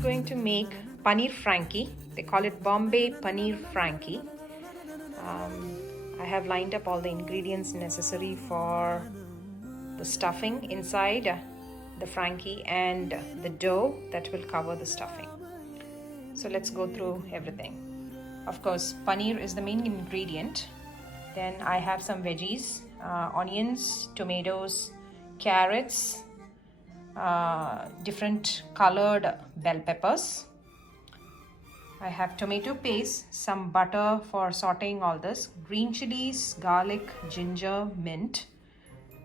I'm going to make Paneer Frankie. They call it Bombay Paneer Frankie. I have lined up all the ingredients necessary for the stuffing inside the Frankie and the dough that will cover the stuffing. So let's go through everything. Of course, paneer is the main ingredient. Then I have some veggies, onions, tomatoes, carrots, different colored bell peppers. I have tomato paste, some butter for sauteing all this, green chilies, garlic, ginger, mint,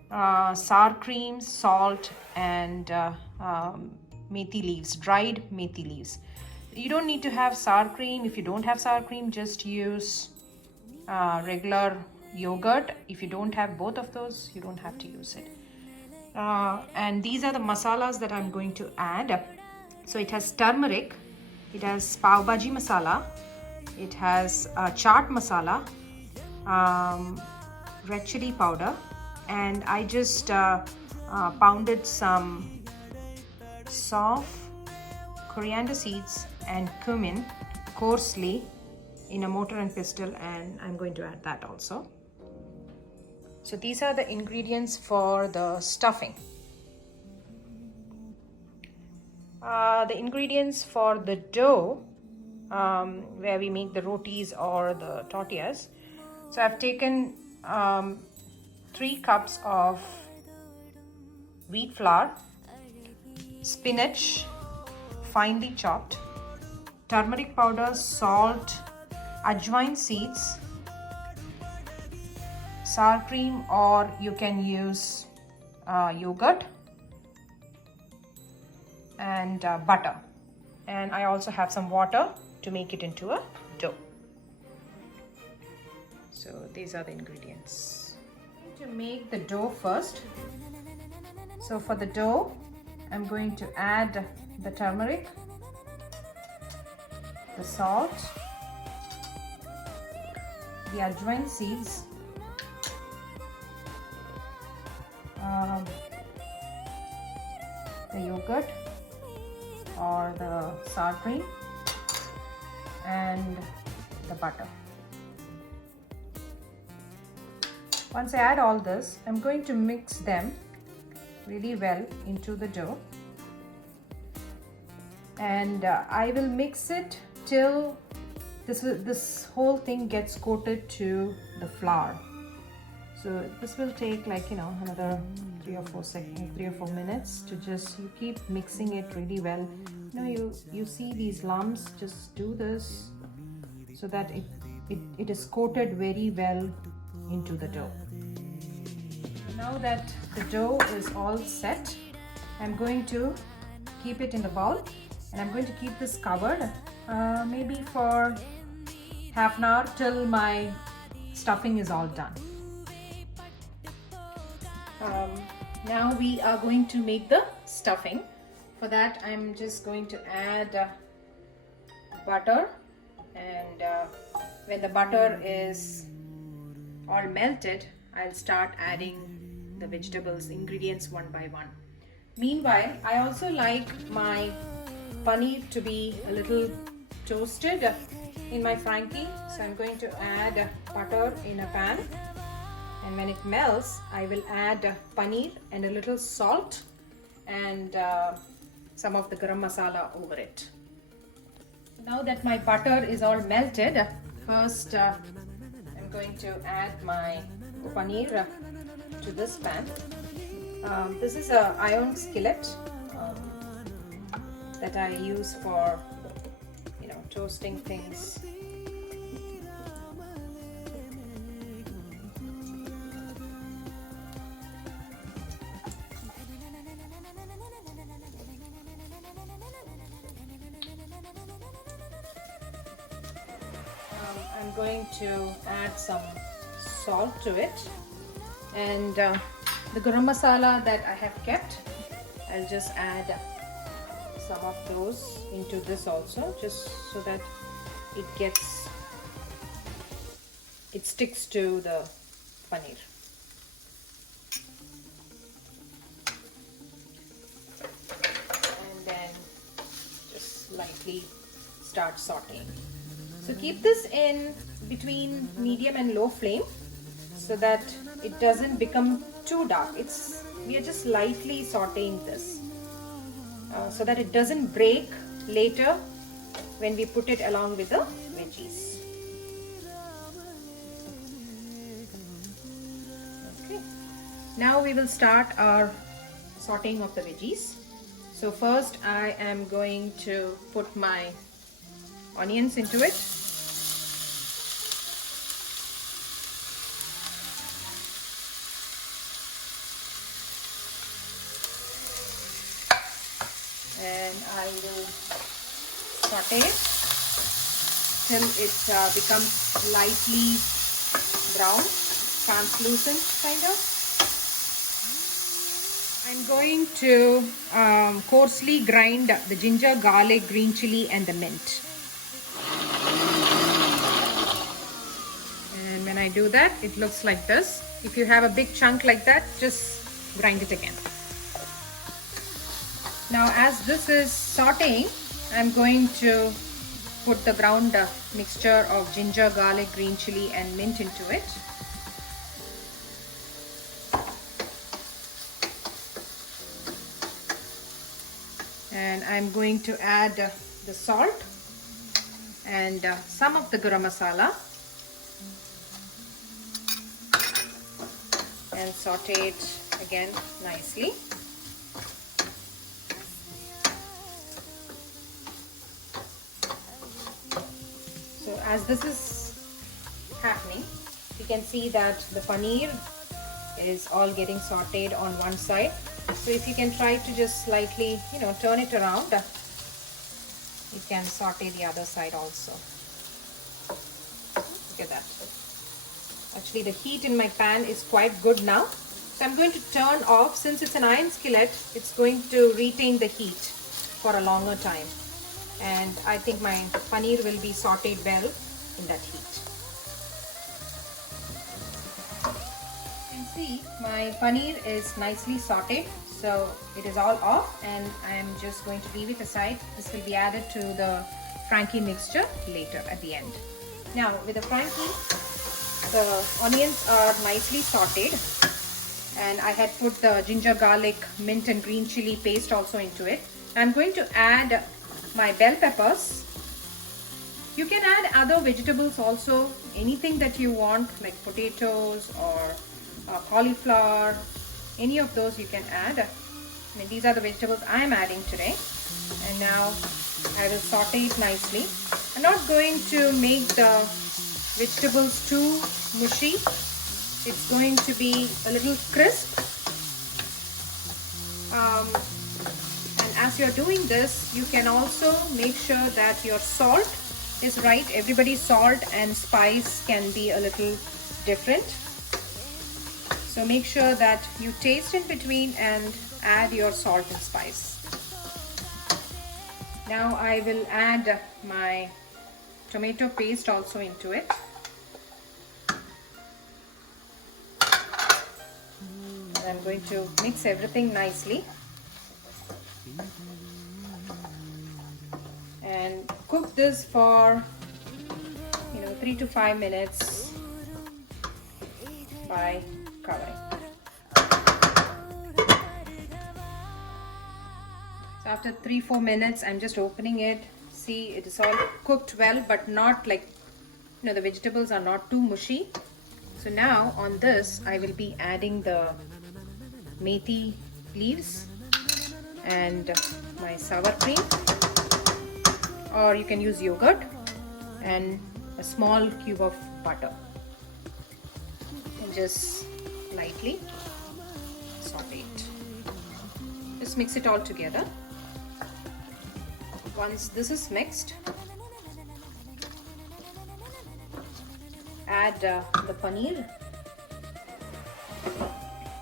sour cream, salt, and methi leaves, dried methi leaves. You don't need to have sour cream. If you don't have sour cream, just use regular yogurt. If you don't have both of those, you don't have to use it. And these are the masalas that I'm going to add. So it has turmeric, it has pav bhaji masala, it has chaat masala, red chili powder, and I just pounded some soft coriander seeds and cumin coarsely in a mortar and pestle, and I'm going to add that also. So these are the ingredients for the stuffing. The ingredients for the dough, where we make the rotis or the tortillas. So I've taken 3 cups of wheat flour, spinach finely chopped, turmeric powder, salt, ajwain seeds, sour cream, or you can use yogurt, and butter. And I also have some water to make it into a dough. So these are the ingredients. To make the dough first. So for the dough, I'm going to add the turmeric, the salt, the ajwain seeds, the yogurt or the sour cream, and the butter. Once I add all this, I'm going to mix them really well into the dough, and I will mix it till this whole thing gets coated to the flour. So this will take, like, another 3 or 4 seconds, 3 or 4 minutes to just, you keep mixing it really well. You see these lumps, just do this so that it is coated very well into the dough. Now that the dough is all set, I'm going to keep it in the bowl, and I'm going to keep this covered maybe for half an hour till my stuffing is all done. Now we are going to make the stuffing. For that, I'm just going to add butter, and when the butter is all melted, I'll start adding the vegetables, ingredients one by one. Meanwhile, I also like my paneer to be a little toasted in my Frankie, so I'm going to add butter in a pan, and when it melts, I will add paneer and a little salt and some of the garam masala over it. Now that my butter is all melted, first I'm going to add my paneer to this pan. This is a iron skillet that I use for toasting things. I'm going to add some salt to it, and the garam masala that I have kept, I'll just add some of those into this also, just so that it sticks to the paneer. And then just nicely start sauteing. So keep this in between medium and low flame so that it doesn't become too dark. We are just lightly sauteing this so that it doesn't break later when we put it along with the veggies. Okay. Now we will start our sauteing of the veggies. So first I am going to put my onions into it. And I will saute it till it becomes lightly brown, translucent kind of. I'm going to coarsely grind the ginger, garlic, green chili and the mint. And when I do that, it looks like this. If you have a big chunk like that, just grind it again. Now as this is sauteing, I'm going to put the ground mixture of ginger, garlic, green chili and mint into it. And I'm going to add the salt and some of the garam masala and saute it again nicely. So as this is happening, you can see that the paneer is all getting sauteed on one side. So if you can try to just slightly, turn it around, you can saute the other side also. Look at that. Actually the heat in my pan is quite good now. So I'm going to turn off. Since it's an iron skillet, it's going to retain the heat for a longer time. And I think my paneer will be sauteed well in that heat. See, my paneer is nicely sauteed, so it is all off, and I am just going to leave it aside. This will be added to the Frankie mixture later at the end. Now with the Frankie, the onions are nicely sauteed, and I had put the ginger, garlic, mint and green chili paste also into it. I'm going to add my bell peppers. You can add other vegetables also, anything that you want, like potatoes or cauliflower, any of those you can add. I mean, these are the vegetables I am adding today. And now I will saute it nicely. I'm not going to make the vegetables too mushy. It's going to be a little crisp. And as you're doing this, you can also make sure that your salt is right. Everybody's salt and spice can be a little different. So make sure that you taste in between and add your salt and spice. Now I will add my tomato paste also into it. I'm going to mix everything nicely and cook this for 3 to 5 minutes by covering. So after 3-4 minutes, I'm just opening it. See, it is all cooked well, but not like, the vegetables are not too mushy. So now on this, I will be adding the methi leaves and my sour cream, or you can use yogurt, and a small cube of butter. And just lightly saute it. Just mix it all together. Once this is mixed, add the paneer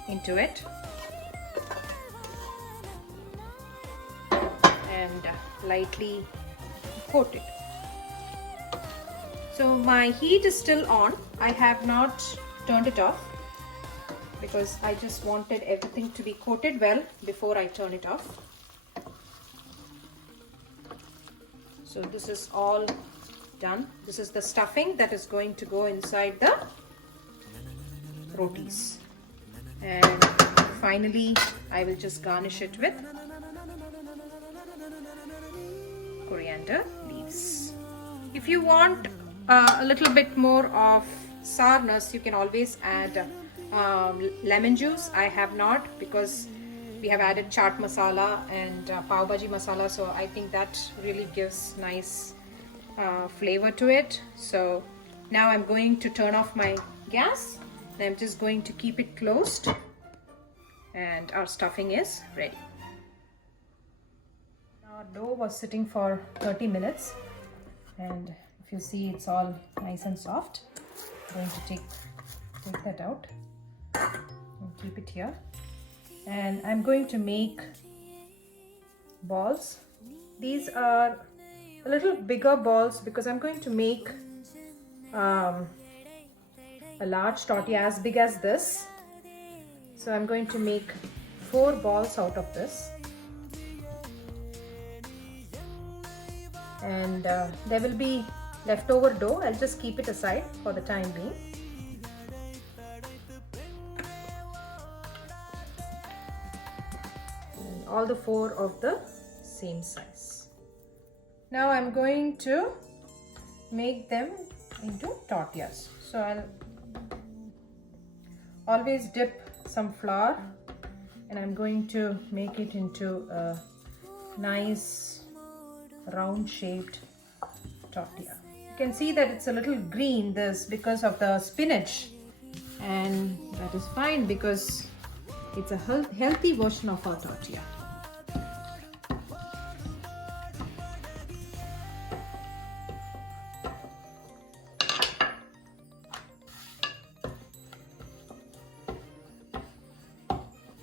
into it and lightly coat it. So my heat is still on. I have not turned it off because I just wanted everything to be coated well before I turn it off. So this is all done. This is the stuffing that is going to go inside the rotis. And finally, I will just garnish it with coriander leaves. If you want a little bit more of sourness, you can always add lemon juice. I have not, because we have added chaat masala and pav bhaji masala, so I think that really gives nice flavor to it. So now I'm going to turn off my gas. I'm just going to keep it closed, and our stuffing is ready. Our dough was sitting for 30 minutes, and if you see, it's all nice and soft. I'm going to take that out and keep it here. And I'm going to make balls. These are a little bigger balls because I'm going to make a large tortilla as big as this. So I'm going to make 4 balls out of this. And there will be leftover dough. I'll just keep it aside for the time being. And all the 4 of the same size. Now I'm going to make them into tortillas. So I'll always dip some flour, and I'm going to make it into a nice round shaped tortilla. You can see that it's a little green, this because of the spinach, and that is fine because it's a healthy version of our tortilla.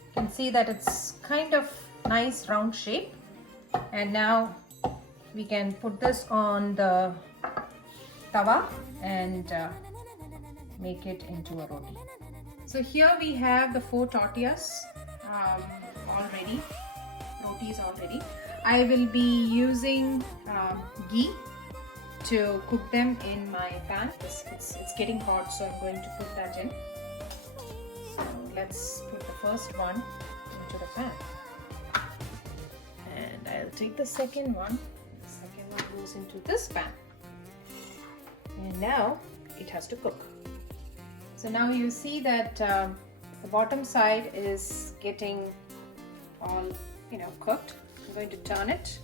You can see that it's kind of nice round shape, and now we can put this on the tawa and make it into a roti. So here we have the 4 tortillas already, rotis already. I will be using ghee to cook them in my pan. It's getting hot, so I'm going to put that in. So let's put the first one into the pan, and I'll take the second one. The second one goes into this pan, and now it has to cook. So now you see that the bottom side is getting all cooked. I'm going to turn it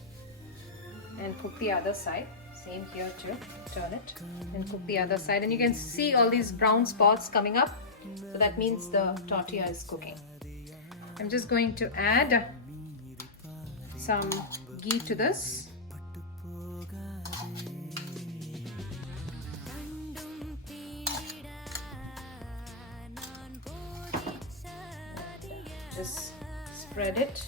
and cook the other side. Same here too. Turn it and cook the other side, and you can see all these brown spots coming up. So that means the tortilla is cooking. I'm just going to add some ghee to this. Just spread it.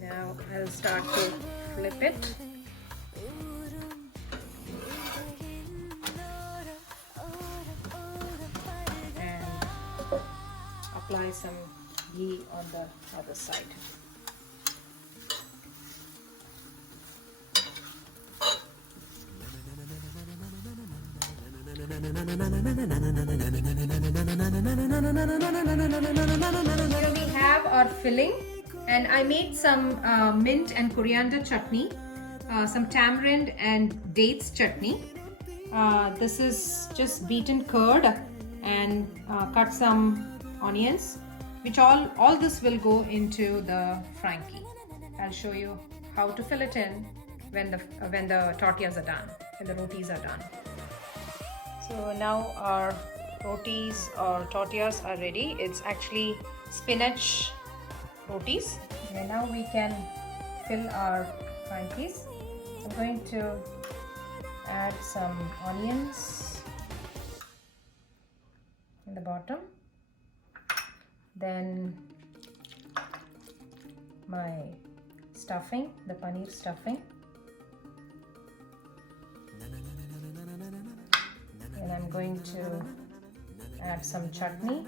Now I'll start to flip it. And apply some ghee on the other side. Here we have our filling, and I made some mint and coriander chutney, some tamarind and dates chutney. This is just beaten curd, and cut some onions, which all this will go into the Frankie. I'll show you how to fill it in when the tortillas are done, when the rotis are done. So now our rotis or tortillas are ready. It's actually spinach rotis. And now we can fill our Frankies. I'm going to add some onions in the bottom. Then my stuffing, the paneer stuffing. And I'm going to add some chutney.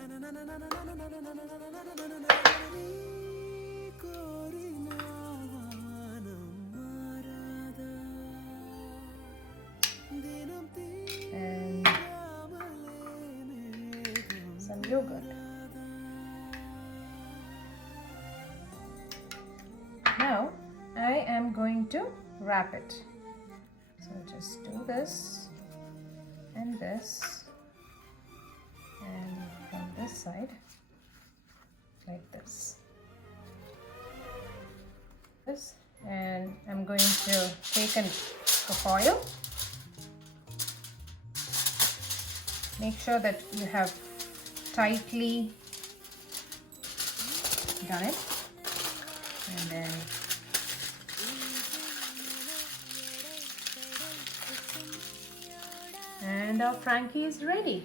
And some yogurt. Now I am going to wrap it. So just do this and this, and from this side like this. And I'm going to take a foil. Make sure that you have tightly done it, and then our Frankie is ready.